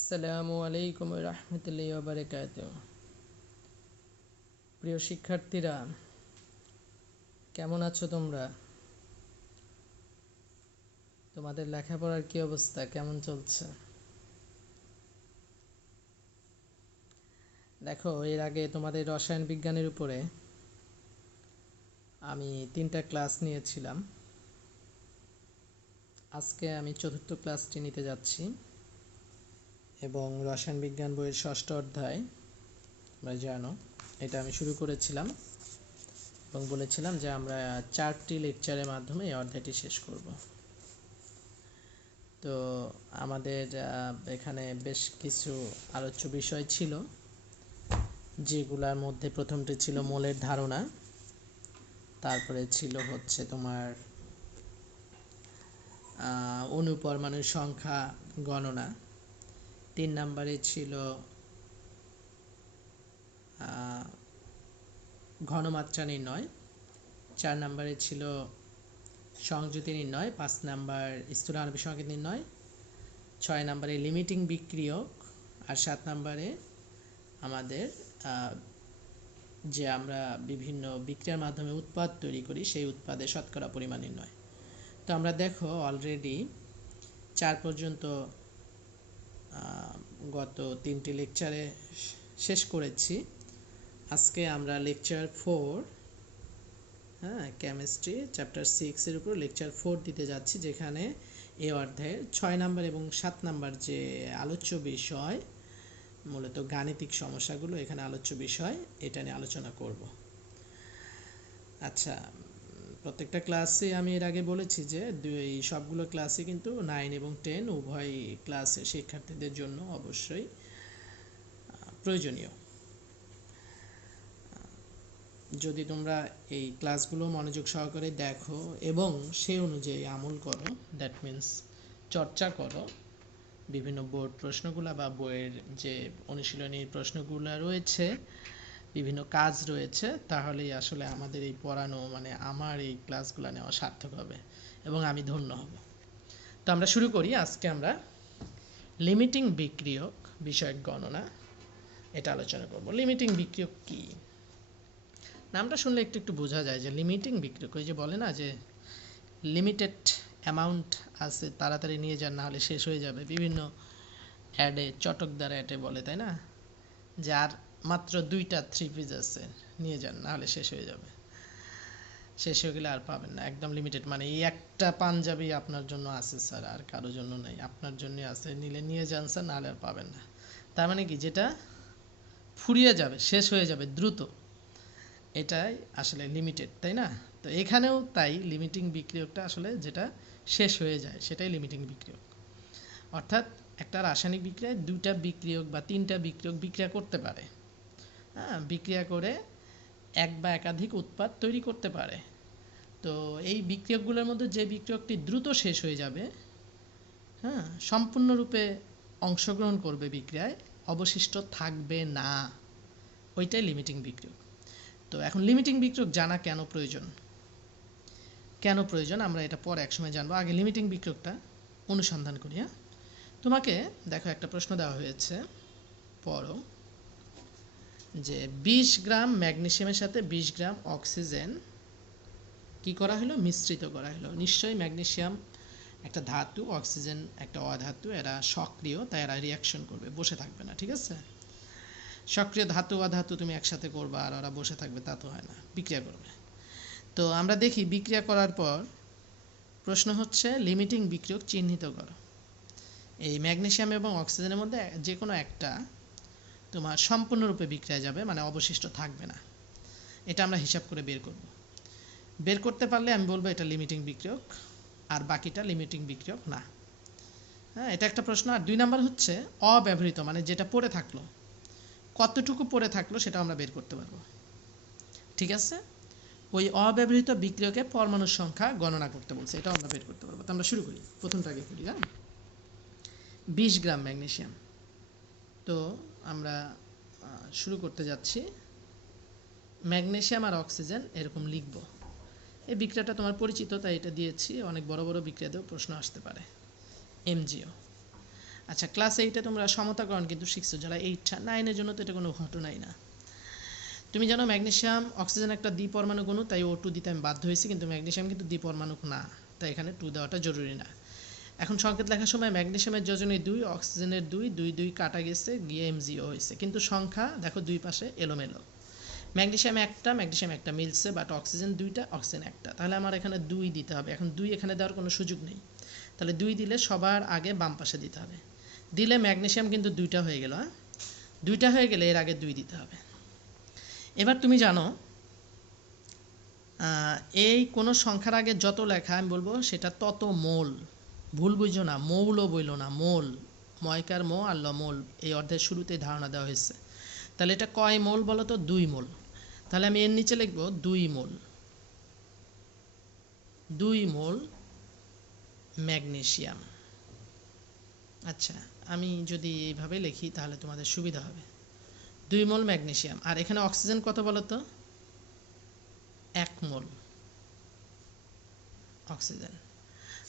আসসালামু আলাইকুম রহমতুল্লাহি ওয়া বারাকাতুহু। প্রিয় শিক্ষার্থীরা, কেমন আছো তোমরা? তোমাদের লেখাপড়ার কি অবস্থা, কেমন চলছে? দেখো, এর আগে তোমাদের রসায়ন বিজ্ঞানের উপরে আমি 3টা ক্লাস নিয়েছিলাম। আজকে আমি 4র্থ ক্লাসটি নিতে যাচ্ছি এবং রসায়ন বিজ্ঞান বইয়ের 6ষ্ঠ অধ্যায়, তোমরা জানো, এটা আমি শুরু করেছিলাম এবং বলেছিলাম যে আমরা 4টি লেকচারের মাধ্যমে এই অধ্যায়টি শেষ করব। তো আমাদের এখানে বেশ কিছু আলোচ্য বিষয় ছিল, যেগুলোর মধ্যে প্রথমটি ছিল মোলের ধারণা, তারপরে ছিল হচ্ছে তোমার অণু পরমাণুর সংখ্যা গণনা, 3 নম্বরে ছিল ঘনমাত্রা নির্ণয়, 4 নম্বরে ছিল সংযুতি নির্ণয়, 5 নাম্বার স্থূলাণবিক সংকেত নির্ণয়, 6 নম্বরে লিমিটিং বিক্রিয়ক, আর 7 নম্বরে আমাদের যে আমরা বিভিন্ন বিক্রিয়ার মাধ্যমে উৎপাদ তৈরি করি সেই উৎপাদের শতকরা পরিমাণ নির্ণয়। তো আমরা দেখো অলরেডি 4 পর্যন্ত গত 3টি লেকচারে শেষ করেছি। আজকে আমরা লেকচার 4, কেমিস্ট্রি চ্যাপ্টার 6 এর উপর লেকচার 4 দিতে যাচ্ছি, যেখানে এই অধ্যায়ের 6 নাম্বার এবং 7 নাম্বার যে আলোচ্য বিষয়, মূলত গাণিতিক সমস্যাগুলো এখানে আলোচ্য বিষয়, এটা নিয়ে আলোচনা করব। আচ্ছা, প্রত্যেকটা ক্লাসে আমি এর আগে বলেছি যে এই সবগুলো ক্লাসে কিন্তু 9 এবং 10 উভয় ক্লাসে শিক্ষার্থীদের জন্য অবশ্যই প্রয়োজনীয়। যদি তোমরা এই ক্লাসগুলো মনোযোগ সহকারে দেখো এবং সেই অনুযায়ী আমল করো, দ্যাট মিন্স চর্চা করো, বিভিন্ন বোর্ড প্রশ্নগুলো বা বইয়ের যে অনুশীলনী প্রশ্নগুলো রয়েছে, বিভিন্ন কাজ রয়েছে, তাহলেই আসলে আমাদের এই পড়ানো, মানে আমার এই ক্লাসগুলো নেওয়া সার্থক হবে এবং আমি ধন্য হব। তো আমরা শুরু করি। আজকে আমরা লিমিটিং বিক্রিয়ক বিষয়ক গণনা এটা আলোচনা করব। লিমিটিং বিক্রিয়ক কি? নামটা শুনলে একটু একটু বোঝা যায় যে লিমিটিং বিক্রিয়ক, ওই যে বলে না যে লিমিটেড অ্যামাউন্ট আছে, তাড়াতাড়ি নিয়ে যান না হলে শেষ হয়ে যাবে, বিভিন্ন অ্যাডে, চটকদার অ্যাডে বলে, তাই না? যে আর মাত্র 2টা 3 পিস আছে, নিয়ে যান না হলে শেষ হয়ে যাবে, শেষ হয়ে গেলে আর পাবেন না, একদম লিমিটেড, মানে এই একটা পাঞ্জাবি আপনার জন্য আছে স্যার, আর কারোর জন্য নেই, আপনার জন্যই আছে, নিলে নিয়ে যান স্যার, নাহলে আর পাবেন না। তার মানে কি, যেটা ফুরিয়ে যাবে, শেষ হয়ে যাবে দ্রুত, এটাই আসলে লিমিটেড, তাই না? তো এখানেও তাই, লিমিটিং বিক্রিয়কটা আসলে যেটা শেষ হয়ে যায় সেটাই লিমিটিং বিক্রিয়ক। অর্থাৎ একটা রাসায়নিক বিক্রিয়ায় 2টা বিক্রিয়ক বা 3টা বিক্রিয়ক বিক্রিয়া করতে পারে, বিক্রিয়া করে এক বা একাধিক উৎপাদ তৈরি করতে পারে। তো এই বিক্রিয়কগুলোর মধ্যে যে বিক্রিয়কটি দ্রুত শেষ হয়ে যাবে, সম্পূর্ণরূপে অংশগ্রহণ করবে বিক্রিয়ায়, অবশিষ্ট থাকবে না, ওইটাই লিমিটিং বিক্রিয়ক। তো এখন লিমিটিং বিক্রিয়ক জানা কেন প্রয়োজন, আমরা এটা পরে একসময় জানবো। আগে লিমিটিং বিক্রিয়কটা অনুসন্ধান করি। তোমাকে দেখো, একটা প্রশ্ন দেওয়া হয়েছে, পড়ো, যে 20 গ্রাম ম্যাগনেসিয়ামের সাথে 20 গ্রাম অক্সিজেন কি করা হলো, মিশ্রিত করা হলো। নিশ্চয়ই ম্যাগনেসিয়াম একটা ধাতু, অক্সিজেন একটা অধাতু, এরা সক্রিয়, তাই এরা রিয়াকশন করবে, বসে থাকবে না, ঠিক আছে? সক্রিয় ধাতু অধাতু তুমি একসাথে করবা আর ওরা বসে থাকবে, তা তো হয় না, বিক্রিয়া করবে। তো আমরা দেখি বিক্রিয়া করার পর প্রশ্ন হচ্ছে লিমিটিং বিক্রিয়ক চিহ্নিত করো। এই ম্যাগনেসিয়াম এবং অক্সিজেনের মধ্যে যে কোনো একটা তোমার সম্পূর্ণরূপে বিক্রিয়া যাবে, মানে অবশিষ্ট থাকবে না, এটা আমরা হিসাব করে বের করব। বের করতে পারলে আমি বলবো এটা লিমিটিং বিক্রিয়ক, আর বাকিটা লিমিটিং বিক্রিয়ক না। এটা একটা প্রশ্ন। আর 2 নাম্বার হচ্ছে অব্যবহৃত, মানে যেটা পড়ে থাকলো, কতটুকু পড়ে থাকলো সেটা আমরা বের করতে পারবো, ঠিক আছে? ওই অব্যবহৃত বিক্রিয়কের পরমাণুর সংখ্যা গণনা করতে বলছে, এটা আমরা বের করতে পারবো। তো আমরা শুরু করি, প্রথমটা আগে করি। 20 গ্রাম ম্যাগনেসিয়াম। তো আমরা শুরু করতে যাচ্ছি। ম্যাগনেসিয়াম আর অক্সিজেন এরকম লিখব। এই বিক্রিয়াটা তোমার পরিচিত, তাই এটা দিয়েছি। অনেক বড় বড় বিক্রিয়াতেও প্রশ্ন আসতে পারে, এমজিও। আচ্ছা, ক্লাস 8-এ তোমরা সমতাকরণ কিন্তু শিখছো, যারা 8 9-এর জন্য তো এটা কোনো ঘটনাই না। তুমি জানো ম্যাগনেসিয়াম অক্সিজেন একটা দ্বিপরমাণু অণু, তাই O2 দিতে আমি বাধ্য হয়েছি, কিন্তু ম্যাগনেসিয়াম কিন্তু দ্বিপরমাণু না, তাই এখানে 2 দেওয়াটা জরুরি না। এখন সংকেত লেখার সময় ম্যাগনেসিয়ামের যোজনী 2, অক্সিজেনের 2, 2 2 কাটা গেছে, গিয়ে MgO হয়েছে, কিন্তু সংখ্যা দেখো দুই পাশে এলোমেলো। ম্যাগনেসিয়াম একটা মিলছে, বাট অক্সিজেন 2টা, অক্সিজেন একটা, তাহলে আমার এখানে 2 দিতে হবে। এখন 2 এখানে দেওয়ার কোনো সুযোগ নেই, তাহলে 2 দিলে সবার আগে বাম পাশে দিতে হবে। দিলে ম্যাগনেসিয়াম কিন্তু 2টা হয়ে গেল। 2টা হয়ে গেলে এর আগে 2 দিতে হবে। এবার তুমি জানো এই কোনো সংখ্যার আগে যত লেখা আমি বলবো সেটা তত মোল। ভুল বুঝো না, মৌলও বইল না, মোল, ময়কার মো আর মোল, এই অর্ধের শুরুতেই ধারণা দেওয়া হয়েছে। তাহলে এটা কয় মোল বলো তো? 2 মোল। তাহলে আমি এর নিচে লিখবো 2 মোল, 2 মোল ম্যাগনেসিয়াম। আচ্ছা, আমি যদি এইভাবে লিখি তাহলে তোমাদের সুবিধা হবে। 2 মোল ম্যাগনেসিয়াম। আর এখানে অক্সিজেন কত বলো তো? 1 মোল অক্সিজেন।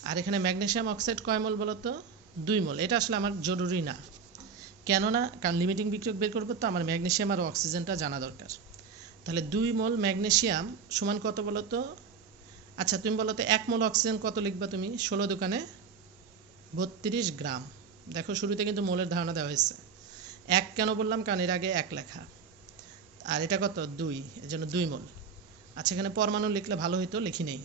আর এখানে ম্যাগনেসিয়াম অক্সাইড কয় মোল বলো তো? 2 মোল। এটা আসলে আমার জরুরি না, কেননা কারণ লিমিটিং বিক্রিয়ক বের করবো তো আমার ম্যাগনেসিয়াম আর অক্সিজেনটা জানা দরকার। তাহলে 2 মোল ম্যাগনেসিয়াম সমান কত বলো তো? আচ্ছা তুমি বলো তো 1 মোল অক্সিজেন কত লিখবা তুমি? 16 দোকানে 32 গ্রাম। দেখো শুরুতে কিন্তু মোলের ধারণা দেওয়া হয়েছে। 1 কেন বললাম? কারণ এর আগে 1 লেখা, আর এটা কত? 2, এর জন্য 2 মোল। আচ্ছা এখানে পরমাণু লিখলে ভালো হতো, লিখি নেই,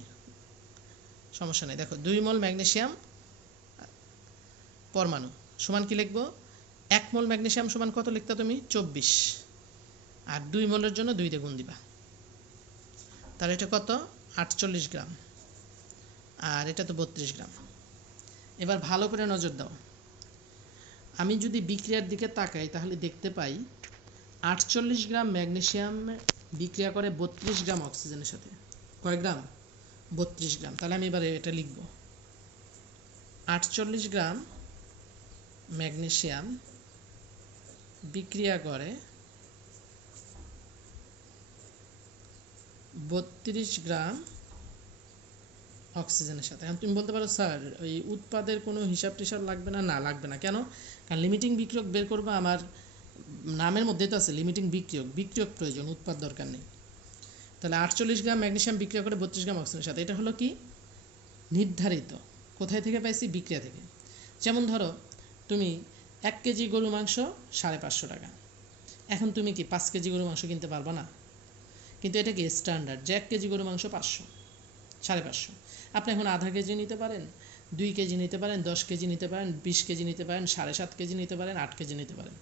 সমস্যা নেই। দেখো 2 মোল ম্যাগনেসিয়াম পরমাণু সমান কি লিখবো? 1 মোল ম্যাগনেসিয়াম সমান কত লিখতা তুমি? 24। আর 2 মোলের জন্য 2 দিয়ে গুণ দিবা, তাহলে এটা কত? 48 গ্রাম, আর এটা তো 32 গ্রাম। এবার ভালো করে নজর দাও, আমি যদি বিক্রিয়ার দিকে তাকাই তাহলে দেখতে পাই 48 গ্রাম ম্যাগনেসিয়াম বিক্রিয়া করে 32 গ্রাম অক্সিজেনের সাথে। কয় গ্রাম? 32 গ্রাম। তাহলে আমি এবারে এটা লিখব, 48 গ্রাম ম্যাগনেসিয়াম বিক্রিয়া করে 32 গ্রাম অক্সিজেনের সাথে। এখন তুমি বলতে পারো স্যার ওই উৎপাদের কোনো হিসাব টিসাব লাগবে না? না, লাগবে না। কেন? কারণ লিমিটিং বিক্রিয়ক বের করবো, আমার নামের মধ্যে তো আছে লিমিটিং বিক্রিয়ক, বিক্রিয়ক প্রয়োজন, উৎপাদ দরকার নেই। তাহলে 48 গ্রাম ম্যাগনেসিয়াম বিক্রিয়া করে 32 গ্রাম অক্সিজেনের সাথে, এটা হলো কি নির্ধারিত। কোথায় থেকে পাইছি? বিক্রিয়া থেকে। যেমন ধরো তুমি 1 কেজি গরু মাংস 550 টাকা, এখন তুমি কি 5 কেজি গরু মাংস কিনতে পারবা না? কিন্তু এটা কি স্ট্যান্ডার্ড যে 1 কেজি গরু মাংস 500, 550। আপনি এখন আধা কেজি নিতে পারেন, 2 কেজি নিতে পারেন, 10 কেজি নিতে পারেন, 20 কেজি নিতে পারেন, 7.5 কেজি নিতে পারেন, 8 কেজি নিতে পারেন।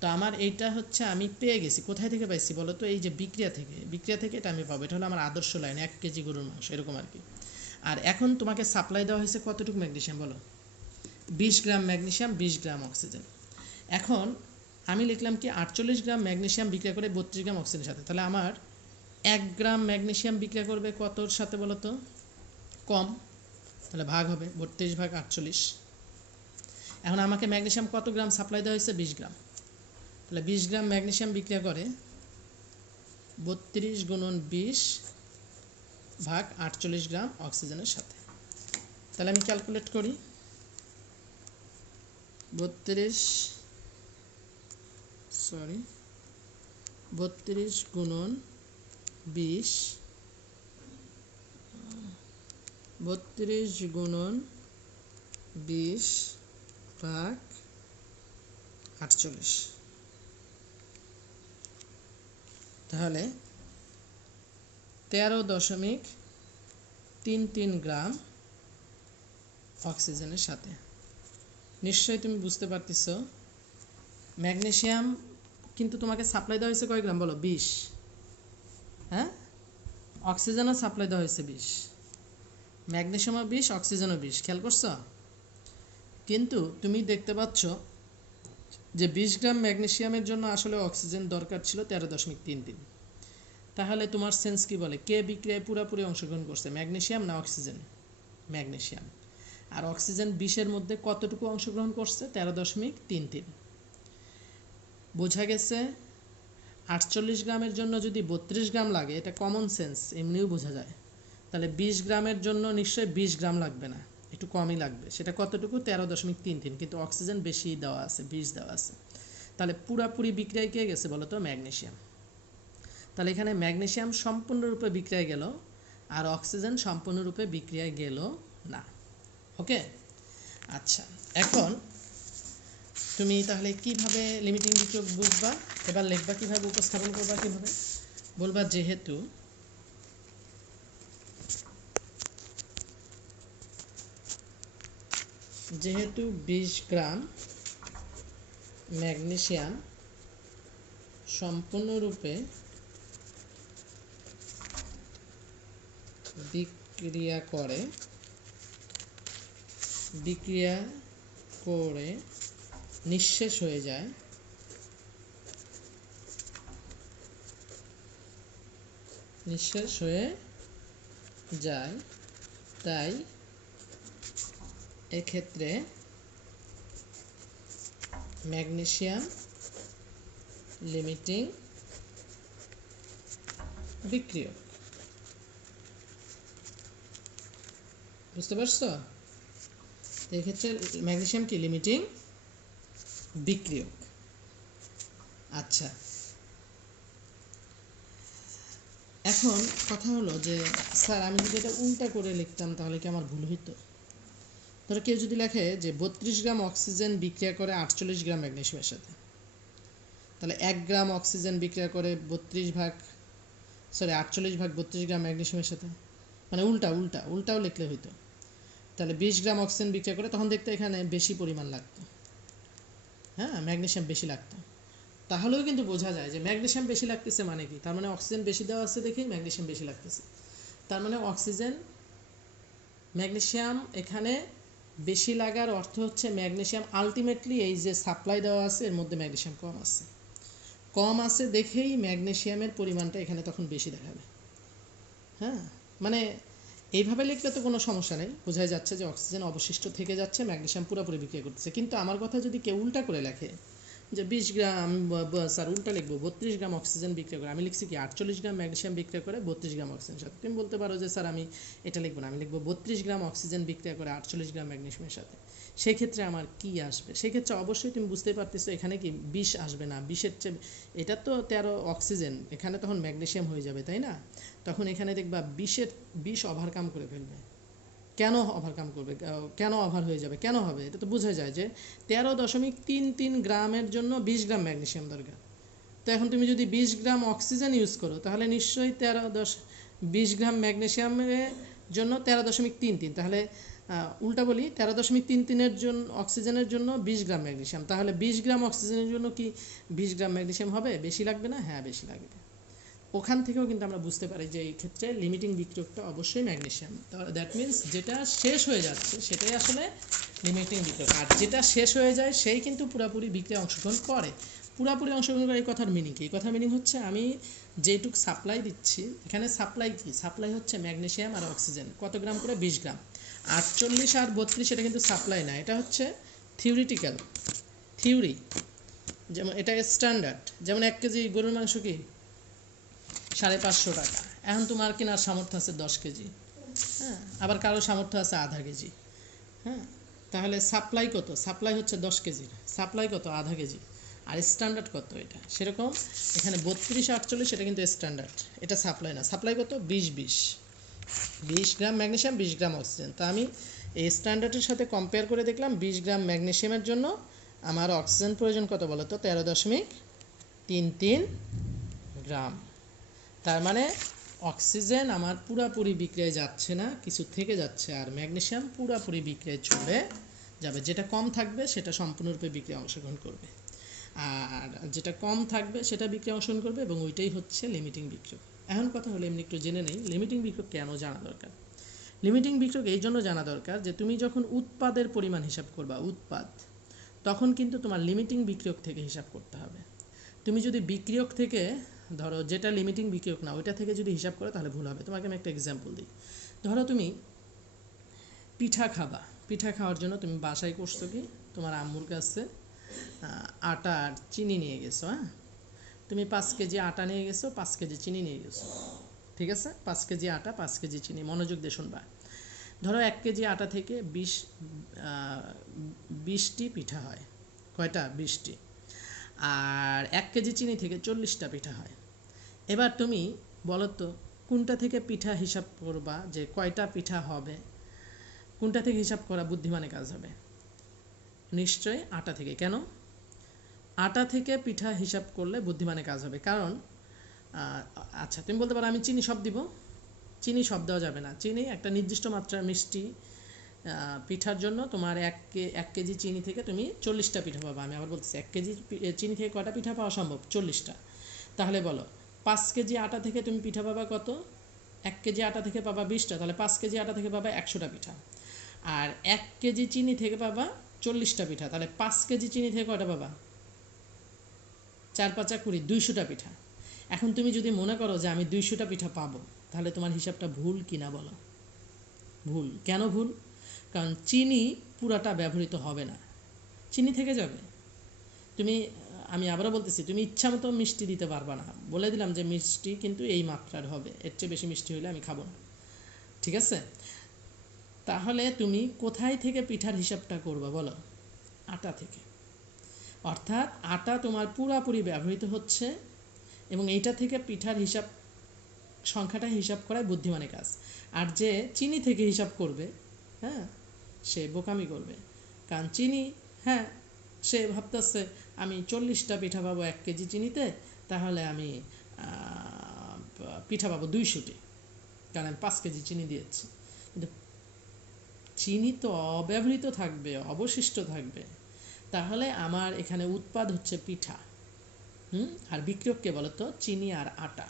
তো আমার এইটা হচ্ছে আমি পেয়ে গেছি। কোথায় থেকে পাইছি বলো তো? এই যে বিক্রিয়া থেকে, বিক্রিয়া থেকে এটা আমি পাবো। এটা হলো আমার আদর্শ লাইন, 1 কেজি গরুর মাংস, এরকম আর কি। আর এখন তোমাকে সাপ্লাই দেওয়া হয়েছে কতটুকু ম্যাগনেসিয়াম বলো? 20 গ্রাম ম্যাগনেসিয়াম, 20 গ্রাম অক্সিজেন। এখন আমি লিখলাম কি 48 গ্রাম ম্যাগনেসিয়াম বিক্রিয়া করে 32 গ্রাম অক্সিজেনের সাথে। তাহলে আমার 1 গ্রাম ম্যাগনেসিয়াম বিক্রিয়া করবে কতর সাথে বলো তো? কম। তাহলে ভাগ হবে 32 ভাগ 48। এখন আমাকে ম্যাগনেসিয়াম কত গ্রাম সাপ্লাই দেওয়া হয়েছে? 20 গ্রাম। তাহলে 20 গ্রাম ম্যাগনেসিয়াম বিক্রিয়া করে 32 গুণন 20 ভাগ 48 গ্রাম অক্সিজেনের সাথে। তাহলে আমি ক্যালকুলেট করি, 32 গুণন 20, 32 গুণন 20 ভাগ 48, তাহলে 13.33 গ্রাম অক্সিজেনের সাথে। নিশ্চয়ই তুমি বুঝতে পারতেছো ম্যাগনেসিয়াম কিন্তু তোমাকে সাপ্লাই দেওয়া হয়েছে কয় গ্রাম বলো? 20। হ্যাঁ, অক্সিজেনও সাপ্লাই দেওয়া হয়েছে 20, ম্যাগনেসিয়ামও 20, অক্সিজেনও 20, খেয়াল করছো? কিন্তু তুমি দেখতে পাচ্ছ যে 20 গ্রাম ম্যাগনেসিয়ামের জন্য আসলে অক্সিজেন দরকার ছিল 13.33। তাহলে তোমার সেন্স কি বলে কে বিক্রিয়ায় পুরোপুরি অংশগ্রহণ করছে, ম্যাগনেসিয়াম না অক্সিজেন? ম্যাগনেসিয়াম। আর অক্সিজেন 20-এর মধ্যে কতটুকু অংশগ্রহণ করছে? 13.33। বোঝা গেছে 48 গ্রামের জন্য যদি 32 গ্রাম লাগে, এটা কমন সেন্স, এমনিও বোঝা যায়। তাহলে 20 গ্রামের জন্য নিশ্চয়ই 20 গ্রাম লাগবে না, একটু কমই লাগবে। সেটা কতটুকু? 13.33, কিন্তু অক্সিজেন বেশি দেওয়া আছে, 20 দেওয়া আছে। তাহলে পুরাপুরি বিক্রিয়ায় কে গেছে বলো তো? ম্যাগনেসিয়াম। তাহলে এখানে ম্যাগনেসিয়াম সম্পূর্ণরূপে বিক্রিয়ায় গেল, আর অক্সিজেন সম্পূর্ণরূপে বিক্রিয়ায় গেল না। ওকে, আচ্ছা, এখন তুমি তাহলে কিভাবে লিমিটিং বিক্রিয়ক বুঝবা? এবার লিখবা কিভাবে, উপস্থাপন করবা কিভাবে? বলবা যেহেতু 20 গ্রাম ম্যাগনেসিয়াম সম্পূর্ণরূপে বিক্রিয়া করে নিঃশেষ হয়ে যায়, তাই এক্ষেত্রে ম্যাগনেসিয়াম লিমিটিং বিক্রিয়ক। বুঝতে পারছো? এক্ষেত্রে ম্যাগনেসিয়াম কি? লিমিটিং বিক্রিয়ক। আচ্ছা, এখন কথা হলো যে স্যার আমি যদি এটা উল্টা করে লিখতাম তাহলে কি আমার ভুল হইতো? ধরো কেউ যদি লেখে যে 32 গ্রাম অক্সিজেন বিক্রিয়া করে 48 গ্রাম ম্যাগনেসিয়ামের সাথে, তাহলে 1 গ্রাম অক্সিজেন বিক্রিয়া করে 48 ভাগ 32 গ্রাম ম্যাগনেসিয়ামের সাথে, মানে উল্টাও লিখলে হইতো। তাহলে 20 গ্রাম অক্সিজেন বিক্রিয়া করে, তখন দেখতে এখানে বেশি পরিমাণ লাগতো, হ্যাঁ, ম্যাগনেসিয়াম বেশি লাগতো। তাহলেও কিন্তু বোঝা যায় যে ম্যাগনেসিয়াম বেশি লাগতেছে মানে কি? তার মানে অক্সিজেন বেশি দেওয়া আছে দেখেই ম্যাগনেসিয়াম বেশি লাগতেছে। তার মানে ম্যাগনেসিয়াম এখানে বেশি লাগার অর্থ হচ্ছে ম্যাগনেসিয়াম আলটিমেটলি এই যে সাপ্লাই দেওয়া আছে এর মধ্যে ম্যাগনেসিয়াম কম আছে দেখেই ম্যাগনেসিয়ামের পরিমাণটা এখানে তখন বেশি দেখাবে। হ্যাঁ, মানে এইভাবে লিখলে তো কোনো সমস্যা নেই, বোঝাই যাচ্ছে যে অক্সিজেন অবশিষ্ট থেকে যাচ্ছে, ম্যাগনেসিয়াম পুরোপুরি বিক্রিয়া করতেছে। কিন্তু আমার কথা যদি কেউ উল্টা করে লেখে যে 20 গ্রাম, স্যার উল্টা লিখবো, 32 গ্রাম অক্সিজেন বিক্রিয়া করে, আমি লিখছি কি 48 গ্রাম ম্যাগনেসিয়াম বিক্রিয়া করে 32 গ্রাম অক্সিজেন সাথে। তুমি বলতে পারো যে স্যার আমি এটা লিখবো না, আমি লিখবো 32 গ্রাম অক্সিজেন বিক্রিয়া করে 48 গ্রাম ম্যাগনেসিয়ামের সাথে। সেই ক্ষেত্রে আমার কি আসবে? সেই ক্ষেত্রে অবশ্যই তুমি বুঝতেই পারতেছো এখানে কি 20 আসবে না, 20-এর চেয়ে, এটা তো 13 অক্সিজেন, এখানে তখন ম্যাগনেসিয়াম হয়ে যাবে, তাই না? তখন এখানে দেখবা 20 ওভারকাম করে ফেলবে। কেন ওভারকাম করবে? কেন ওভার হয়ে যাবে? কেন হবে? এটা তো বোঝা যায় যে 13.33 গ্রামের জন্য 20 গ্রাম ম্যাগনেসিয়াম দরকার। তো এখন তুমি যদি 20 গ্রাম অক্সিজেন ইউজ করো তাহলে নিশ্চয়ই 20 গ্রাম ম্যাগনেসিয়ামের জন্য 13.33, তাহলে উল্টা বলি 13.33-এর জন্য অক্সিজেনের জন্য 20 গ্রাম ম্যাগনেসিয়াম, তাহলে 20 গ্রাম অক্সিজেনের জন্য কি 20 গ্রাম ম্যাগনেসিয়াম হবে? বেশি লাগবে না? হ্যাঁ, বেশি লাগবে। ওখান থেকেও কিন্তু আমরা বুঝতে পারি যে এই ক্ষেত্রে লিমিটিং বিক্রিয়কটা অবশ্যই ম্যাগনেসিয়াম। তাহলে দ্যাট মিন্স যেটা শেষ হয়ে যাচ্ছে সেটাই আসলে লিমিটিং বিক্রিয়ক, আর যেটা শেষ হয়ে যায় সেই কিন্তু পুরোপুরি বিক্রিয়া অংশগ্রহণ করে। পুরোপুরি অংশগ্রহণ করে এই কথার মিনিং কি? এই কথার মিনিং হচ্ছে আমি যেটুক সাপ্লাই দিচ্ছি, এখানে সাপ্লাই কি? সাপ্লাই হচ্ছে ম্যাগনেসিয়াম আর অক্সিজেন, কত গ্রাম করে? 20 গ্রাম। 48 আর 32 এটা কিন্তু সাপ্লাই না, এটা হচ্ছে থিওরি, যেমন এটা স্ট্যান্ডার্ড। যেমন 1 কেজি গরুর মাংস কি 550 টাকা, এখন তোমার কেনার সামর্থ্য আছে 10 কেজি, হ্যাঁ, আবার কারো সামর্থ্য আছে আধা কেজি, হ্যাঁ, তাহলে সাপ্লাই কত? সাপ্লাই হচ্ছে 10 কেজির, সাপ্লাই কত? আধা কেজি। আর স্ট্যান্ডার্ড কত? এটা সেরকম এখানে 32-48 এটা কিন্তু স্ট্যান্ডার্ড, এটা সাপ্লাই না। সাপ্লাই কত? 20 গ্রাম ম্যাগনেসিয়াম, 20 গ্রাম অক্সিজেন। তা আমি এই স্ট্যান্ডার্ডের সাথে কম্পেয়ার করে দেখলাম 20 গ্রাম ম্যাগনেসিয়ামের জন্য আমার অক্সিজেন প্রয়োজন কত বলো তো? 13.33 গ্রাম। তার মানে অক্সিজেন আমার পুরাপুরি বিক্রিয়ায় যাচ্ছে না, কিছু থেকে যাচ্ছে, আর ম্যাগনেসিয়াম পুরাপুরি বিক্রিয়ায় চলে যাবে। যেটা কম থাকবে সেটা সম্পূর্ণরূপে বিক্রিয়া অংশগ্রহণ করবে, আর যেটা কম থাকবে সেটা বিক্রিয়া অংশগ্রহণ করবে, এবং ওইটাই হচ্ছে লিমিটিং বিক্রিয়ক। এখন কথা হলো এমনি একটু জেনে নেই লিমিটিং বিক্রিয়ক কেন জানা দরকার। লিমিটিং বিক্রিয়ক এই জন্য জানা দরকার যে তুমি যখন উৎপাদের পরিমাণ হিসাব করবা, তখন কিন্তু তোমার লিমিটিং বিক্রিয়ক থেকে হিসাব করতে হবে। তুমি যদি বিক্রিয়ক থেকে ধরো যেটা লিমিটিং বিক্রিয়ক না ওইটা থেকে যদি হিসাব করো তাহলে ভুল হবে। তোমাকে আমি একটা এক্সাম্পল দিই। ধরো তুমি পিঠা খাওয়ার জন্য তুমি বাসায় করছো কি, তোমার আম্মুর কাছে আটা আর চিনি নিয়ে গেছো, হ্যাঁ, তুমি 5 কেজি আটা নিয়ে গেছো, 5 কেজি চিনি নিয়ে গেছো, ঠিক আছে? 5 কেজি আটা, 5 কেজি চিনি, মনোযোগ দিয়ে শুনবা। ধরো 1 কেজি আটা থেকে 20টি পিঠা হয়। কয়টা? 20টি। আর 1 কেজি চিনি থেকে 40টা পিঠা হয়। এবার তুমি বলো তো কোনটা থেকে পিঠা হিসাব করবা যে কয়টা পিঠা হবে, কোনটা থেকে হিসাব করা বুদ্ধিমানের কাজ হবে? নিশ্চয়ই আটা থেকে। কেন? আটা থেকে পিঠা হিসাব করলে বুদ্ধিমানের কাজ হবে, কারণ আচ্ছা তুমি বলতে পারো আমি চিনি সব দিব। চিনি সব দেওয়া যাবে না। চিনি একটা নির্দিষ্ট মাত্রার মিষ্টি পিঠার জন্য তোমার 1 কেজি চিনি থেকে তুমি 40টা পিঠা পাবা। আমি আবার বলতেছি 1 কেজি চিনি থেকে কয়টা পিঠা পাওয়া সম্ভব? 40টা। তাহলে বলো 5 কেজি আটা থেকে তুমি পিঠা পাবা কত? 1 কেজি আটা থেকে পাবা 20টা, তাহলে 5 কেজি আটা থেকে পাবা 100টা পিঠা। আর 1 কেজি চিনি থেকে পাবা 40টা পিঠা, তাহলে 5 কেজি চিনি থেকে কয়টা পাবা? 4 5 20, 200টা পিঠা। এখন তুমি যদি মনে করো যে আমি 200টা পিঠা পাবো, তাহলে তোমার হিসাবটা ভুল কিনা বলো? ভুল। কেন ভুল? কারণ চিনি পুরাটা ব্যবহৃত হবে না, চিনি থেকে যাবে। তুমি আমি আবারও বলতেছি তুমি ইচ্ছা মতো মিষ্টি দিতে পারবা না। বলে দিলাম যে মিষ্টি কিন্তু এই মাত্রার হবে, এর চেয়ে বেশি মিষ্টি হলে আমি খাবো না। ঠিক আছে? তাহলে তুমি কোথায় থেকে পিঠার হিসাবটা করবা বলো? আটা থেকে। অর্থাৎ আটা তোমার পুরাপুরি ব্যবহৃত হচ্ছে এবং এইটা থেকে পিঠার হিসাব সংখ্যাটা হিসাব করাই বুদ্ধিমানের কাজ। আর যে চিনি থেকে হিসাব করবে, হ্যাঁ, সে বোকামি করবে। কারণ চিনি, হ্যাঁ, সে ভাবতেছে আমি 40টা পিঠা পাবো 1 কেজি চিনিতে, তাহলে আমি পিঠা পাবো 200টি, কারণ আমি 5 কেজি চিনি দিয়েছি। কিন্তু চিনি তো অব্যবহৃত থাকবে, অবশিষ্ট থাকবে। তাহলে আমার এখানে উৎপাদ হচ্ছে পিঠা, আর বিক্রিয়ককে বলতো চিনি আর আটা।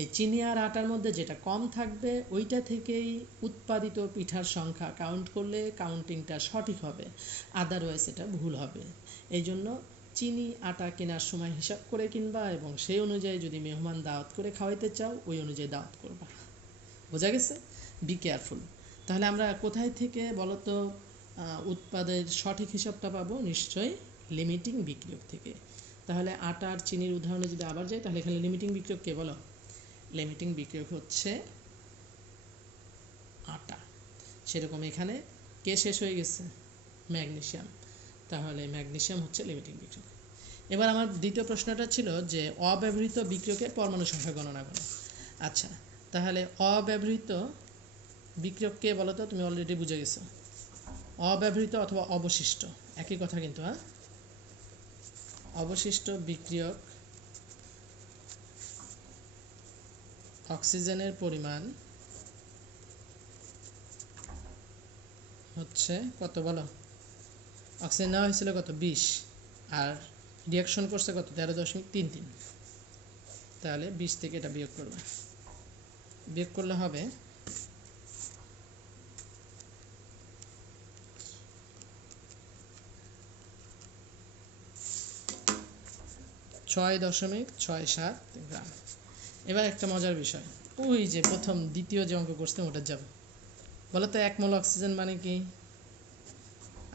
এই চিনি আর আটার মধ্যে যেটা কম থাকবে ওইটা থেকেই উৎপাদিত পিঠার সংখ্যা কাউন্ট করলে কাউন্টিংটা সঠিক হবে, আদারওয়াইজ এটা ভুল হবে। এই জন্য চিনি আটা কেনার সময় হিসাব করে কিনবা এবং সেই অনুযায়ী যদি মেহমান দাওয়াত করে খাওয়াইতে চাও ওই অনুযায়ী দাওয়াত করবা। বোঝা গেছে? Be careful. তাহলে আমরা কোথায় থেকে বলতো উৎপাদের সঠিক হিসাবটা পাবো? নিশ্চয়ই লিমিটিং বিক্রিয়ক থেকে। তাহলে আটা আর চিনির উদাহরণে যদি আবার যাই, তাহলে এখানে লিমিটিং বিক্রিয়ক কে বলো? লিমিটিং বিক্রিয়ক হচ্ছে আটা। সেরকম এখানে কে শেষ হয়ে গেছে? ম্যাগনেসিয়াম। তাহলে ম্যাগনেসিয়াম হচ্ছে লিমিটিং বিক্রিয়ক। এবার আমার দ্বিতীয় প্রশ্নটা ছিল যে অব্যবহৃত বিক্রিয়কের পরমাণু সংখ্যা গণনা করো। আচ্ছা, তাহলে অব্যবহৃত বিক্রিয়ক কে বলো তো? তুমি অলরেডি বুঝে গেছো, অব্যবহৃত অথবা অবশিষ্ট একই কথা কিন্তু। হ্যাঁ, অবশিষ্ট বিক্রিয়ক অক্সিজেনের পরিমাণ হচ্ছে কত বলো? অক্সিজেন নেওয়া হয়েছিল কত? 20, আর রিয়াকশন করছে কত? 13.33। তাহলে 20 থেকে এটা বিয়োগ করবে। বিয়োগ করলে হবে 6.67 গ্রাম। এবার একটা মজার বিষয়, ওই যে প্রথম দ্বিতীয় যে অঙ্ক করছিলাম ওটা যাব। বলো তো 1 মোল অক্সিজেন মানে কি?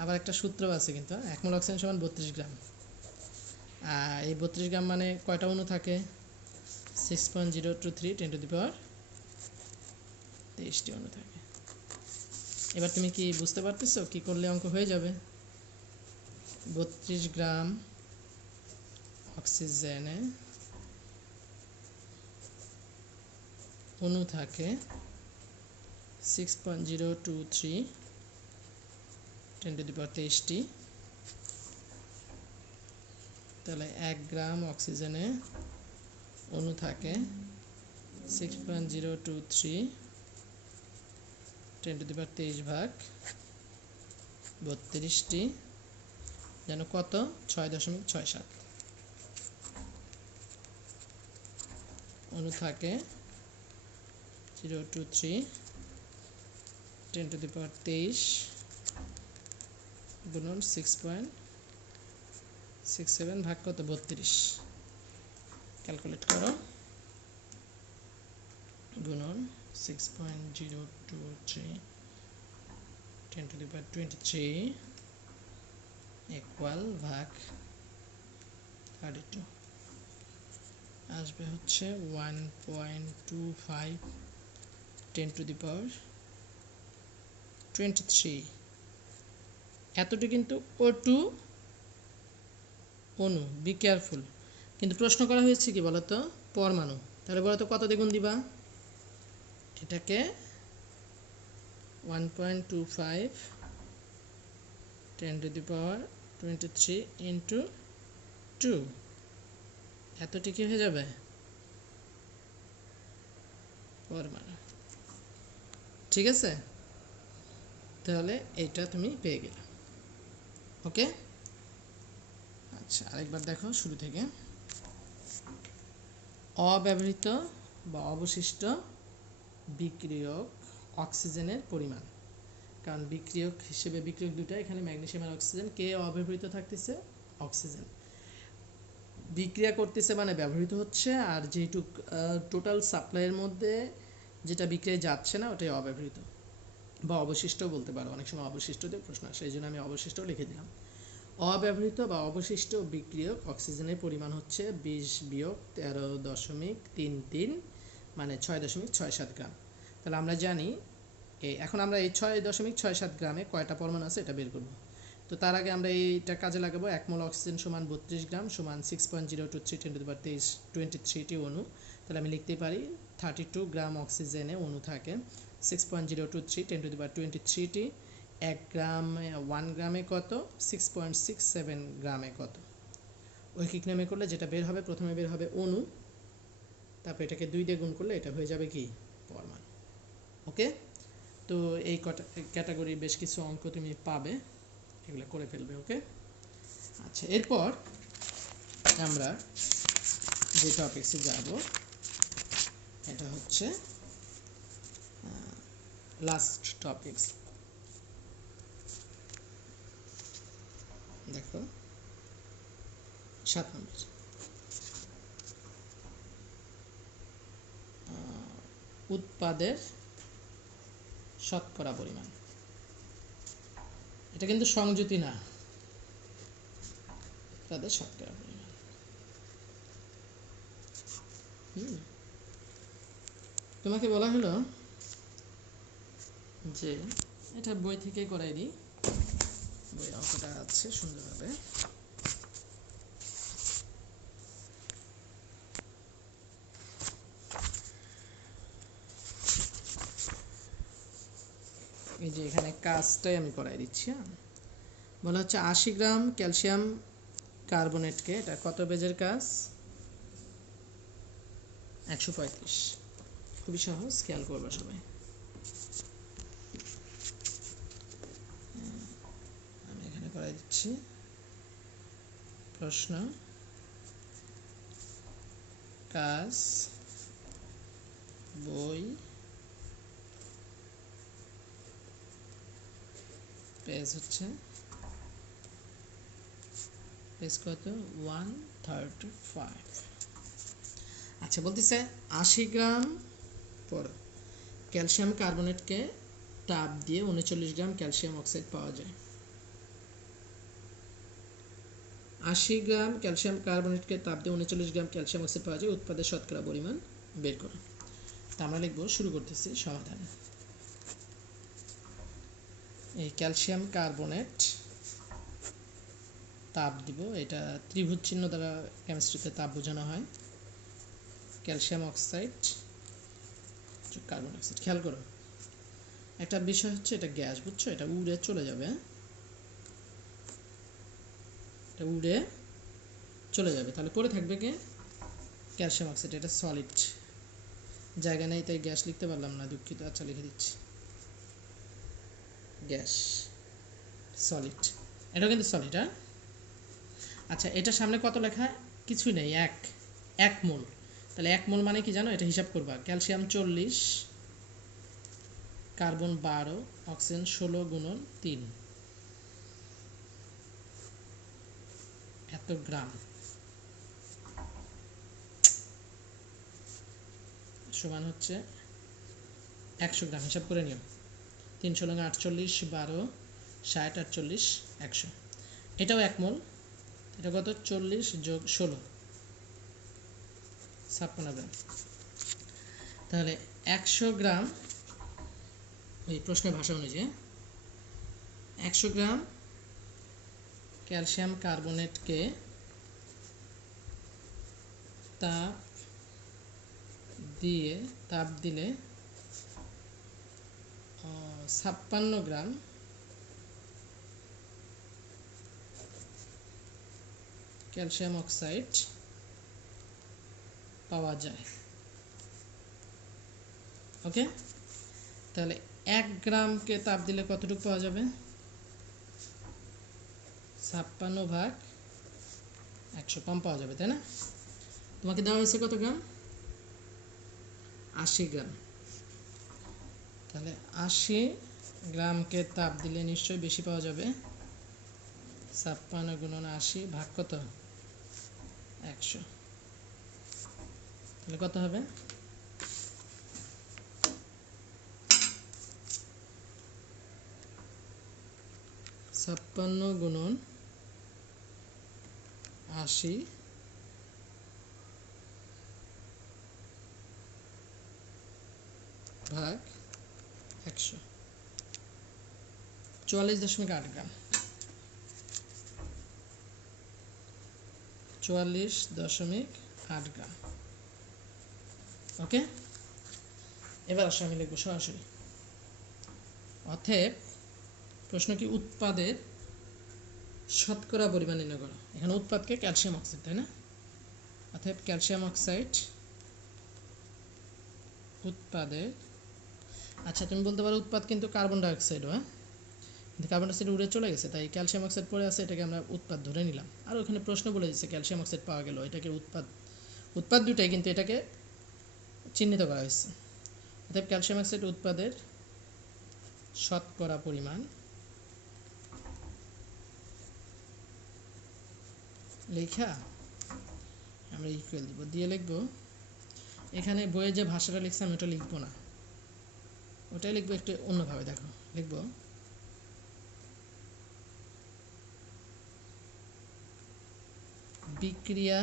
আবার একটা সূত্র আছে কিন্তু, 1 মোল অক্সিজেন সমান 32 গ্রাম। আর এই 32 গ্রাম মানে কয়টা অণু থাকে? 6.023 × 10⁻23টি অণু থাকে। এবার তুমি কি বুঝতে পারতেছো কি করলে অঙ্ক হয়ে যাবে? 32 গ্রাম অক্সিজেনে অণু থাকে 6.023 × 10⁻23টি। তাহলে 1 গ্রাম অক্সিজেনে অণু থাকে 6.023 × 10⁻23 যেন কত? 6.67 অণু থাকে 023 × 10⁻23 গুণন 6.67 ভাগ কত? 32। ক্যালকুলেট করো। গুণন 6.023 × 10⁻23 ইকুয়াল ভাগ 32 আসবে হচ্ছে 1.25 × 23 এতটি কিন্তু O2 অণু, বি কেয়ারফুল। কিন্তু প্রশ্ন করা হয়েছে কি বলতো, পরমাণু। তাহলে বলতো কত দ্বিগুণ দিবা, এটাকে 1.25 10⁻23 ইন্টু 2, এতটি কি হয়ে যাবে পরমাণু। ঠিক আছে, তাহলে এইটা তুমি পেয়ে গেলে। ওকে, আচ্ছা আরেকবার দেখো শুরু থেকে। অব্যবহৃত বা অবশিষ্ট বিক্রিয়ক অক্সিজেনের পরিমাণ, কারণ বিক্রিয়ক হিসেবে বিক্রিয়ক দুটো এখানে ম্যাগনেসিয়াম আর অক্সিজেন, কে অব্যবহৃত থাকতেছে, অক্সিজেন। বিক্রিয়া করতেছে মানে ব্যবহৃত হচ্ছে, আর যেটুক টোটাল সাপ্লাইয়ের মধ্যে যেটা বিক্রিয়ায় যাচ্ছে না ওটাই অব্যবহৃত বা অবশিষ্টও বলতে পারো, অনেক সময় অবশিষ্ট দিয়ে প্রশ্ন আসে, এই জন্য আমি অবশিষ্ট লিখে দিলাম। অব্যবহৃত বা অবশিষ্ট বিক্রিয়ক অক্সিজেনের পরিমাণ হচ্ছে 20-13.33 মানে 6.67 গ্রাম। তাহলে আমরা জানি এখন আমরা এই 6.67 গ্রামে কয়টা পরমাণু আছে এটা বের করব। তো তার আগে আমরা এইটা কাজে লাগাবো। 1 মোল অক্সিজেন সমান 32 গ্রাম সমান 6.023 × 10⁻23টি অণু। তাহলে আমি লিখতে পারি 32 গ্রাম অক্সিজেনে অণু থাকে, 6.023 × 10⁻23টি। 1 গ্রামে কত, 6.67 গ্রামে কত। ঐকিক নিয়মে করলে যেটা বের হবে, প্রথমে বের হবে অণু, তারপর এটাকে 2 দিয়ে গুণ করলে এটা হয়ে যাবে কি, পরমাণু। ওকে, তো এই ক্যাটাগরি বেশ কিছু অঙ্ক তুমি পাবে, এগুলো করে ফেলবে। ওকে, আচ্ছা এরপর আমরা যে টপিকসে যাব এটা হচ্ছে লাস্ট টপিকস। দেখো 7 নম্বর, উৎপাদের শতকরা পরিমাণ। এটা কিন্তু সংযুতি না, উৎপাদের শতকরা পরিমাণ। তোমাকে বলা হলো যে এটা বই থেকে করাই দিই, বই অঙ্কটা আছে সুন্দরভাবে। এই যে এখানে কাজটাই আমি করাই দিচ্ছি। বলা হচ্ছে 80 গ্রাম ক্যালসিয়াম কার্বনেটকে, এটা কত পেজের কাজ, 135। খুবই সহজ, খেয়াল করবে সবাই। আমি এখানে করাই দিচ্ছি। প্রশ্ন, কাজ, বই, পেজ হচ্ছে পেজ কত, 135। আচ্ছা বলতেছে 80 গ্রাম পর ক্যালসিয়াম কার্বনেটকে তাপ দিয়ে 39 গ্রাম ক্যালসিয়াম অক্সাইড পাওয়া যায়। 80 গ্রাম ক্যালসিয়াম কার্বনেটকে তাপ দিয়ে 39 গ্রাম ক্যালসিয়াম অক্সাইড পাওয়া যায়, উৎপাদের শতকরা পরিমাণ বের করো। তা আমরা লিখবো, শুরু করতেছি সমাধান। এই ক্যালসিয়াম কার্বনেট তাপ দিব, এটা ত্রিভুজ চিহ্ন দ্বারা কেমিস্ট্রিতে তাপ বোঝানো হয়। ক্যালসিয়াম অক্সাইড কার্বন অক্সাইড, খেয়াল করো একটা বিষয় হচ্ছে এটা গ্যাস, বুঝছো, এটা উড়ে চলে যাবে, এটা উড়ে চলে যাবে, তাহলে পরে থাকবে কে, ক্যালসিয়াম অক্সাইড। এটা সলিড, জায়গা নেই তাই গ্যাস লিখতে পারলাম না, দুঃখিত। আচ্ছা লিখে দিচ্ছি গ্যাস, সলিড, এটা কিন্তু সলিড। হ্যাঁ, আচ্ছা এটা সামনে কত লেখা, কিছুই নেই, 1 মোল। তাহলে 1 মোল মানে কি জানো, এটা হিসাব করবা, ক্যালসিয়াম 40, কার্বন 12, অক্সিজেন 16 গুণন 3, এত গ্রাম সমান হচ্ছে 100 গ্রাম। হিসাব করে নিও, 3 × 48, 12, 60, 48, 100। এটাও 1 মোল, এটা কত, 40 + 16, 56 গ্রাম। তাহলে 100 গ্রাম, এই প্রশ্নের ভাষা অনুযায়ী 100 গ্রাম ক্যালসিয়াম কার্বনেটকে তাপ দিলে 56 গ্রাম ক্যালসিয়াম অক্সাইড পাওয়া যায়। ওকে, তাহলে 1 গ্রামকে তাপ দিলে কতটুকু পাওয়া যাবে? 56/100 কম পাওয়া যাবে, তাই না? তোমাকে দেওয়া হয়েছে কত গ্রাম? 80 গ্রাম। তাহলে 80 গ্রামকে তাপ দিলে নিশ্চয়ই বেশি পাওয়া যাবে। 56 × 80 ভাগ কত? 100। তাহলে কত হবে? 56 × 80 ভাগ 100, 44.8 গ্রাম। 44.8 গ্রাম। ওকে, এবার আসলে আমি লিখব সরাসরি। অতএব প্রশ্ন কি? উৎপাদের শতকরা পরিমাণ নির্ণয় করো। এখানে উৎপাদকে ক্যালসিয়াম অক্সাইড, তাই না? অতএব ক্যালসিয়াম অক্সাইড উৎপাদের, আচ্ছা তুমি বলতে পারো উৎপাদ কিন্তু কার্বন ডাইঅক্সাইড, হ্যাঁ, কিন্তু কার্বন ডাইঅক্সাইড উড়ে চলে গেছে, তাই ক্যালসিয়াম অক্সাইড পড়ে আছে, এটাকে আমরা উৎপাদ ধরে নিলাম। আর ওখানে প্রশ্ন বলে দিচ্ছে ক্যালসিয়াম অক্সাইড পাওয়া গেল, এটাকে উৎপাদ দুটাই, কিন্তু এটাকে চিহ্নিত করা হয়েছে। অতএব ক্যালসিয়াম অক্সাইড উৎপাদের শতকরা পরিমাণ লেখা আমরা ইকুয়াল দিব, দিয়ে লিখব। এখানে বইয়ে যে ভাষাটা লিখছি আমি ওটা লিখবো না, ওটাই লিখবো একটু অন্যভাবে। দেখো, লিখব বিক্রিয়া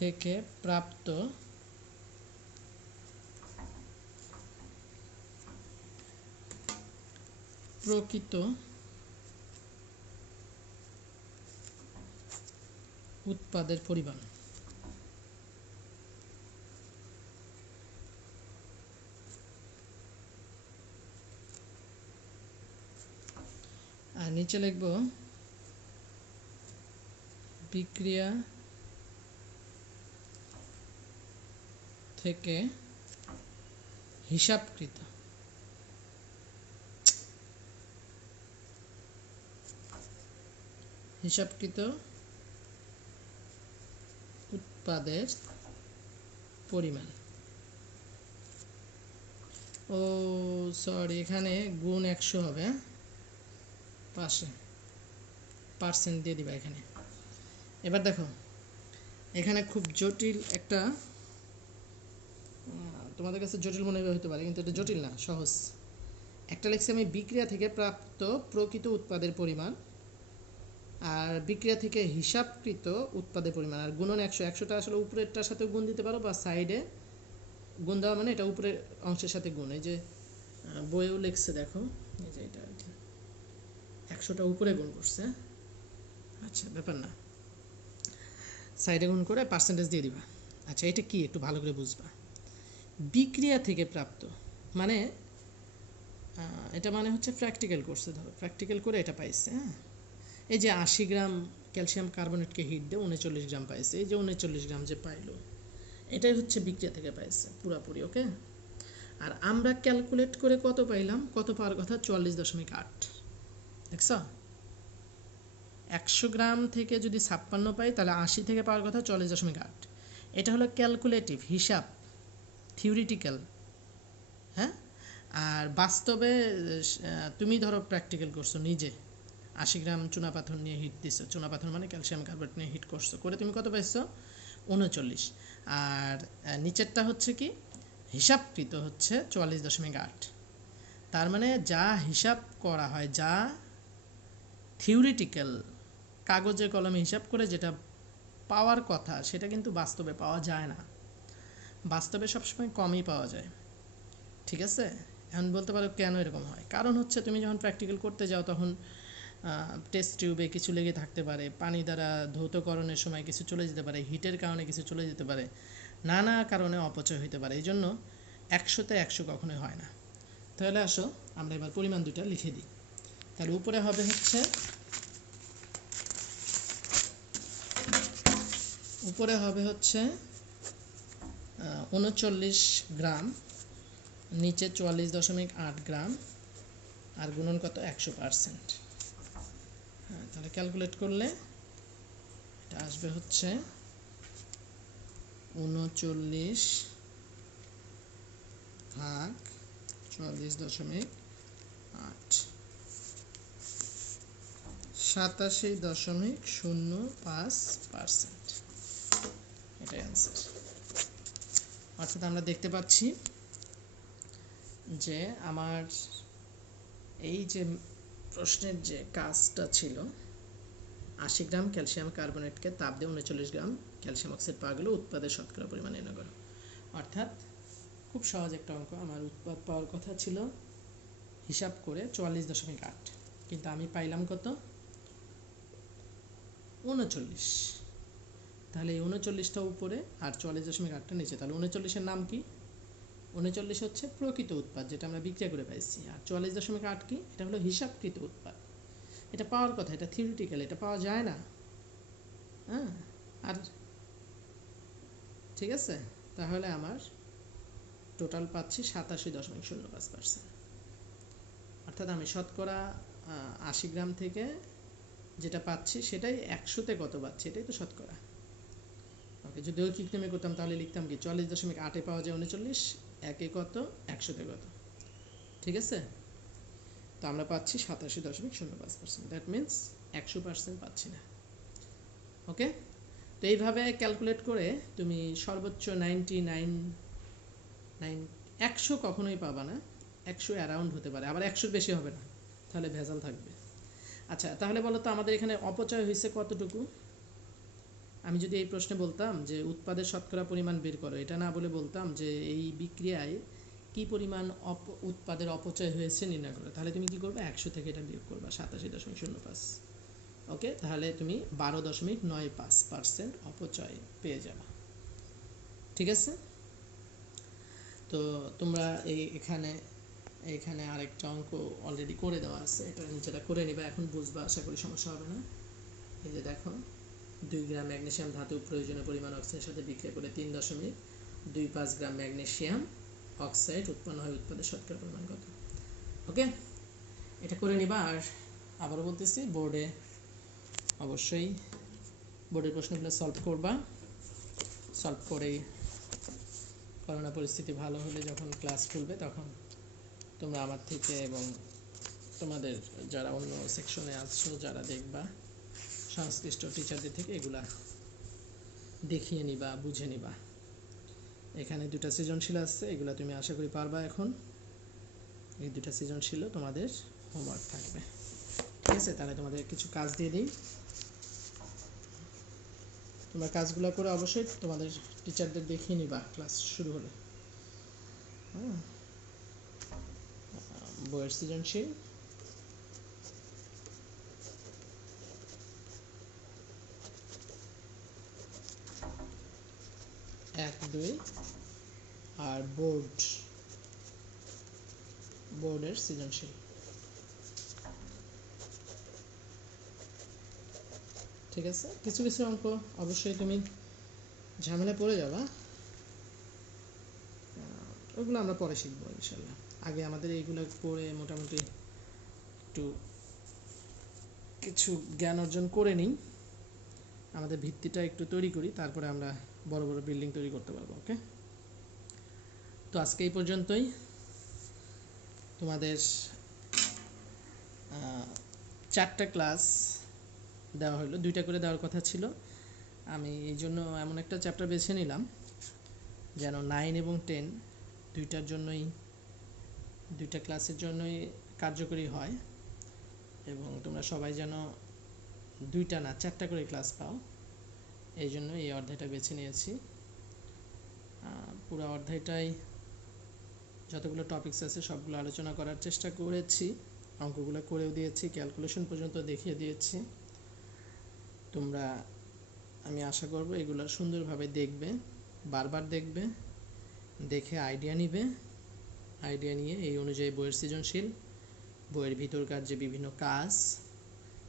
থেকে প্রাপ্ত প্রকৃত উৎপাদের পরিমাণ। আর নিচে লিখব বিক্রিয়া থেকে হিসাবকৃত উৎপাদের পরিমাণ। ও সরি, এখানে গুণ 100 হবে, পাশে পার্সেন্ট দিয়ে দিবা এখানে। এবার দেখো, এখানে খুব জটিল একটা, তোমাদের কাছে জটিল মনে হতে পারে, কিন্তু এটা জটিল না, সহজ। একটা লিখছি আমি বিক্রিয়া থেকে প্রাপ্ত প্রকৃত উৎপাদের পরিমাণ, আর বিক্রিয়া থেকে হিসাবকৃত উৎপাদের পরিমাণ, আর গুণন 100। 100টা আসলে উপরেরটার সাথে গুণ দিতে পারো, বা সাইডে গুণ দেওয়া মানে এটা উপরের অংশের সাথে গুণ। এই যে বইয়েও লিখছে, দেখো এই যে এটা 100টা উপরে গুণ করছে। আচ্ছা, ব্যাপার না, সাইডে গুণ করে পার্সেন্টেজ দিয়ে দিবা। আচ্ছা, এটা কি একটু ভালো করে বুঝবা। বিক্রিয়া থেকে প্রাপ্ত মানে এটা মানে হচ্ছে প্র্যাকটিক্যাল করছে, ধরো প্র্যাকটিক্যাল করে এটা পাইছে। হ্যাঁ, এই যে 80 গ্রাম ক্যালসিয়াম কার্বনেটকে হিট দিয়ে 39 গ্রাম পাইছে, এই যে 39 গ্রাম যে পাইলো, এটাই হচ্ছে বিক্রিয়া থেকে পাইছে পুরাপুরি। ওকে, আর আমরা ক্যালকুলেট করে কত পাইলাম? কত পাওয়ার কথা? 44.8। দেখছ, 100 গ্রাম থেকে যদি 56 পাই, তাহলে 80 থেকে পাওয়ার কথা 44.8। এটা হলো ক্যালকুলেটিভ, হিসাব, থিওরিটিক্যাল। হ্যাঁ, আর বাস্তবে তুমি ধরো প্র্যাকটিক্যাল করছো নিজে, 80 গ্রাম চুনাপাথর নিয়ে হিট দিছো, চুনাপাথর মানে ক্যালসিয়াম কার্বনেট নিয়ে হিট করছো, করে তুমি কত পাইছো? 39। আর নিচেরটা হচ্ছে কি? হিসাবকৃত হচ্ছে 44.8। তার মানে যা হিসাব করা হয়, যা থিওরিটিক্যাল কাগজে কলমে হিসাব করে যেটা পাওয়ার কথা, সেটা কিন্তু বাস্তবে পাওয়া যায় না। বাস্তবে সবসময় কমই পাওয়া যায়। ঠিক আছে, এখন বলতে পারো কেন এরকম হয়, কারণ হচ্ছে তুমি যখন প্র্যাকটিক্যাল করতে যাও তখন টেস্ট টিউবে কিছু লেগে থাকতে পারে, পানি দ্বারা ধৌতকরণের সময় কিছু চলে যেতে পারে, হিটের কারণে কিছু চলে যেতে পারে, নানা কারণে অপচয় হতে পারে। এই জন্য 100তে 100 কখনোই হয় না। তাহলে আসো আমরা এবার পরিমাণ দুটা লিখে দিই। তাহলে উপরে হবে হচ্ছে 39 গ্রাম, নিচে 44.8 গ্রাম, আর গুণন কত 100%। হ্যাঁ, তাহলে ক্যালকুলেট করলে এটা আসবে হচ্ছে 39 ভাগ 44.8, 87.05%। এটাই অ্যান্সার। অর্থাৎ আমরা দেখতে পাচ্ছি যে আমার এই যে প্রশ্নের যে কাজটা ছিল, 80 গ্রাম ক্যালসিয়াম কার্বনেটকে তাপ দিয়ে 39 গ্রাম ক্যালসিয়াম অক্সাইড পাওয়া গেল, উৎপাদের শতকরা পরিমাণ নির্ণয় করো। অর্থাৎ খুব সহজ একটা অঙ্ক। আমার উৎপাদ পাওয়ার কথা ছিল হিসাব করে 44.8, কিন্তু আমি পাইলাম কত 39। তাহলে এই 39টা উপরে আর 44.8টা নিচে, তাহলে 39-এর নাম কি? 39 হচ্ছে প্রকৃত উৎপাদ, যেটা আমরা বিক্রিয়া করে পাইছি, আর 44.8 কি? এটা হলো হিসাবকৃত উৎপাদ। এটা পাওয়ার কথা, এটা থিওরিটিক্যাল, এটা পাওয়া যায় না। হ্যাঁ, আর ঠিক আছে, তাহলে আমার টোটাল পাচ্ছি 87.05%। অর্থাৎ আমি শতকরা 80 গ্রাম থেকে যেটা পাচ্ছি সেটাই 100তে কত পাচ্ছি, এটাই তো শতকরা। ওকে, যদি ঐকিক নিয়মে করতাম তাহলে লিখতাম কি 44.8-এ পাওয়া যায় 39, একে কত 100তে কত। ঠিক আছে, তো আমরা পাচ্ছি 87.05%। দ্যাট মিনস 100% পাচ্ছি না। ওকে, তো এইভাবে ক্যালকুলেট করে তুমি সর্বোচ্চ 100 কখনোই পাবা না, 100 অ্যারাউন্ড হতে পারে, আবার 100-র বেশি হবে না, তাহলে ভেজাল থাকবে। আচ্ছা, তাহলে বলো তো আমাদের এখানে অপচয় হয়েছে কতটুকু? আমি যদি এই প্রশ্নে বলতাম যে উৎপাদের শতকরা পরিমাণ বের করো, এটা না বলে বলতাম যে এই বিক্রিয়ায় কি পরিমাণ উৎপাদের অপচয় হয়েছে নির্ণয় করো, তাহলে তুমি কি করবে? 100 থেকে এটা বিয়োগ করবা 87.05। ওকে, তাহলে তুমি 12.95% অপচয় পেয়ে যাবে। ঠিক আছে, তো তোমরা এখানে আরেকটা অঙ্ক অলরেডি করে দেওয়া আছে, এটা নিচেটা করে নিবা, এখন বুঝবা, আশা করি সমস্যা হবে না। এই যে দেখো, 2 গ্রাম ম্যাগনেসিয়াম ধাতু প্রয়োজনীয় পরিমাণ অক্সিজেনের সাথে বিক্রিয়া করে 3.25 গ্রাম ম্যাগনেসিয়াম অক্সাইড উৎপন্ন হয়, উৎপাদের শতকরা পরিমাণ কত? ওকে, এটা করে নিবা। আর আবারও বলতেছি, অবশ্যই বোর্ডের প্রশ্নগুলো সলভ করবা। সলভ করেই করোনা পরিস্থিতি ভালো হলে যখন ক্লাস খুলবে তখন তোমরা আমার থেকে এবং তোমাদের যারা অন্য সেকশনে আছো যারা দেখবা সংশ্লিষ্ট টিচারদের থেকে এগুলা দেখিয়ে নিবা, বুঝে নিবা। এখানে 2টা সৃজনশীল আছে, এগুলা তুমি আশা করি পারবা। এখন এই 2টা সৃজনশীল তোমাদের হোমওয়ার্ক থাকবে। ঠিক আছে, তাহলে তোমাদের কিছু কাজ দিয়ে দিই, তোমরা কাজগুলো করে অবশ্যই তোমাদের টিচারদের দেখিয়ে নিবা ক্লাস শুরু হলে। বইয়ের সৃজনশীল 1-2 আর বোর্ডের সৃজনশীল। ঠিক আছে, কিছু কিছু অঙ্ক অবশ্যই তুমি ঝামেলা পড়ে যাবা, ওগুলো আমরা পরে শিখবো ইনশাল্লাহ। আগে আমাদের এইগুলো পড়ে মোটামুটি একটু কিছু জ্ঞান অর্জন করে নিই, আমাদের ভিত্তিটা একটু তৈরি করি, তারপরে আমরা বড় বড় বিল্ডিং তৈরি করতে পারবো। ওকে, তো আজকে এই পর্যন্তই। তোমাদের 4টা ক্লাস দেওয়া হলো, 2টা করে দেওয়ার কথা ছিল। আমি এই জন্য এমন একটা চ্যাপ্টার বেছে নিলাম যেন 9 এবং 10 দুইটা ক্লাসের জন্যই কার্যকরী হয়, এবং তোমরা সবাই যেন 2টা না 4টা করে ক্লাস পাও, এই জন্য এই অধ্যায়টা বেছে নিয়েছি। পুরো অধ্যায়টাই যতগুলো টপিকস আছে সবগুলো আলোচনা করার চেষ্টা করেছি, অঙ্কগুলো করেও দিয়েছি, ক্যালকুলেশন পর্যন্ত দেখিয়ে দিয়েছি। তোমরা, আমি আশা করব এগুলো সুন্দরভাবে দেখবে, বারবার দেখবে, দেখে আইডিয়া নিবে, আইডিয়া নিয়ে এই অনুযায়ী বইয়ের সৃজনশীল, বইয়ের ভিতরকার যে বিভিন্ন কাজ,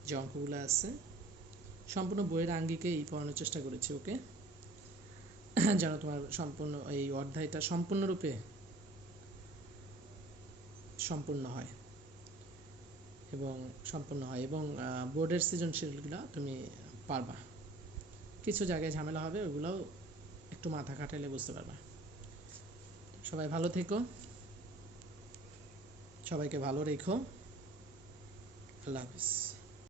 যে অঙ্কগুলো আছে সম্পূর্ণ বইয়ের আঙ্গিকেই পড়ানোর চেষ্টা করেছি। ওকে, যেন তোমার সম্পূর্ণ এই অধ্যায়টা সম্পূর্ণরূপে সম্পূর্ণ হয় এবং বোর্ডের সৃজনশীলগুলো তুমি পারবা। কিছু জায়গায় ঝামেলা হবে, ওগুলোও একটু মাথা খাটাইলে বুঝতে পারবা। সবাই ভালো থেকো, সবাইকে ভালো রেখো। আল্লাহ হাফিজ।